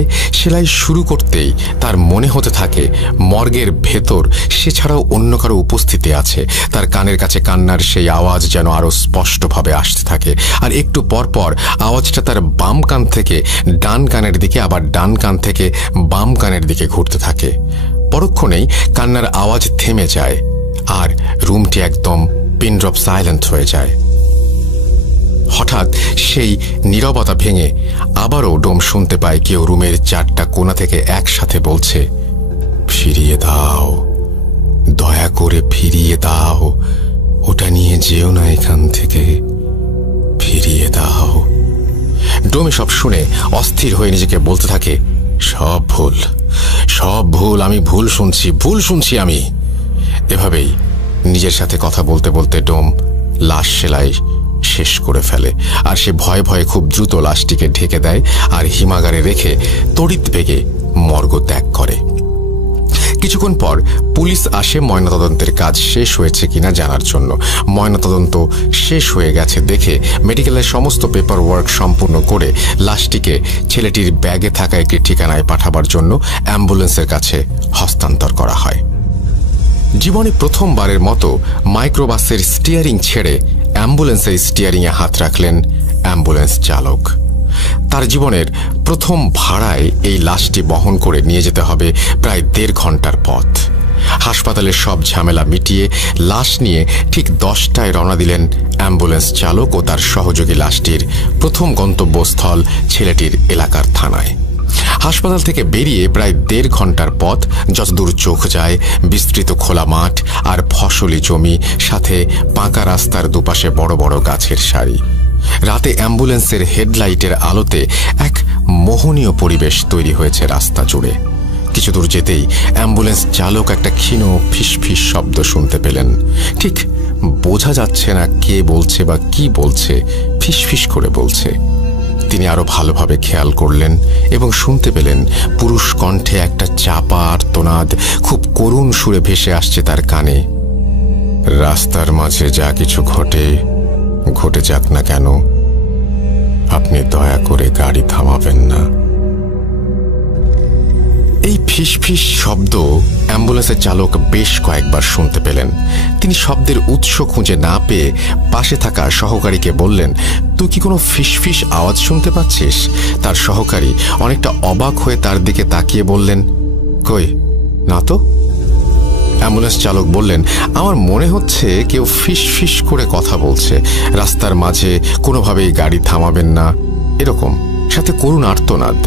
যায় সেলাই শুরু করতেই তার মনে হতে থাকে মর্গের ভেতর সে ছাড়াও অন্য কারো উপস্থিতি আছে। তার কানের কাছে কান্নার সেই আওয়াজ যেন আরো স্পষ্টভাবে আসতে থাকে, আর একটু পর পর আওয়াজটা তার বাম কান থেকে ডান কানের দিকে, আবার ডান কান থেকে বাম কানের দিকে ঘুরতে থাকে। পরক্ষণেই কান্নার আওয়াজ থেমে যায় আর রুমটি একদম পিনড্রপ সাইলেন্ট হয়ে যায়। হঠাৎ সেই নীরবতা ভেঙে আবারও ডোম শুনতে পায় কেউ রুমের চারটা কোণা থেকে একসাথে বলছে, ফিরিয়ে দাও, দয়া করে ফিরিয়ে দাও, ওটা নিয়ে যেও না এখান থেকে, ফিরিয়ে দাও। ডোমে সব শুনে অস্থির হয়ে নিজেকে বলতে থাকে, সব ভুল, সব ভুল, আমি ভুল শুনছি আমি। এভাবেই নিজের সাথে কথা বলতে বলতে ডোম লাশ সেলাই শেষ করে ফেলে, আর সে ভয়ে ভয়ে খুব দ্রুত লাশটিকে ঢেকে দেয় আর হিমাগারে রেখে তড়িৎ বেগে মর্গ ত্যাগ করে। কিছুক্ষণ পর পুলিশ আসে ময়নাতদন্তের কাজ শেষ হয়েছে কিনা জানার জন্য। ময়নাতদন্ত শেষ হয়ে গেছে দেখে মেডিকেলের সমস্ত পেপার ওয়ার্ক সম্পূর্ণ করে লাশটিকে ছেলেটির ব্যাগে থাকা একটি ঠিকানায় পাঠাবার জন্য অ্যাম্বুলেন্সের কাছে হস্তান্তর করা হয়। জীবনে প্রথমবারের মতো মাইক্রোবাসের স্টিয়ারিং ছেড়ে অ্যাম্বুলেন্সের স্টিয়ারিংয়ে হাত রাখলেন অ্যাম্বুলেন্স চালক। তার জীবনের প্রথম ভাড়ায় এই লাশটি বহন করে নিয়ে যেতে হবে প্রায় 1.5 ঘন্টার পথ। হাসপাতালের সব ঝামেলা মিটিয়ে লাশ নিয়ে ঠিক 10টায় রওনা দিলেন অ্যাম্বুলেন্স চালক ও তার সহযোগী লাশটির প্রথম গন্তব্যস্থল ছেলেটির এলাকার থানায়। হাসপাতাল থেকে বেরিয়ে প্রায় 1.5 ঘন্টার পথ, যতদূর চোখ যায় বিস্তৃত খোলা মাঠ আর ফসলি জমি, সাথে পাকা রাস্তার দুপাশে বড় বড় গাছের সারি। রাতে অ্যাম্বুলেন্সের হেডলাইটের আলোতে এক মোহনীয় পরিবেশ তৈরি হয়েছে রাস্তা জুড়ে। কিছু দূর যেতেই অ্যাম্বুলেন্স চালক একটা ক্ষীণ ফিসফিস শব্দ শুনতে পেলেন। ঠিক বোঝা যাচ্ছে না কে বলছে বা কি বলছে, ফিসফিস করে বলছে। তিনি আরো ভালোভাবে খেয়াল করলেন এবং শুনতে পেলেন পুরুষ কণ্ঠে একটা চাপা আর্তনাদ খুব করুণ সুরে ভেসে আসছে তার কানে। রাস্তার মাঝে যা কিছু ঘটে যাক না কেন, আপনি দয়া করে গাড়ি থামাবেন না। এই ফিসফিস শব্দ অ্যাম্বুলেন্সের চালক বেশ কয়েকবার শুনতে পেলেন। তিনি শব্দের উৎস খুঁজে না পেয়ে পাশে থাকা সহকারীকে বললেন, তুই কি কোনো ফিসফিস আওয়াজ শুনতে পাচ্ছিস? তার সহকারী অনেকটা অবাক হয়ে তার দিকে তাকিয়ে বললেন, কই না তো। অ্যাম্বুলেন্স চালক বললেন, আমার মনে হচ্ছে কেউ ফিসফিস করে কথা বলছে, রাস্তার মাঝে কোনোভাবেই গাড়ি থামাবেন না, এরকম, সাথে করুণ আর্তনাদ।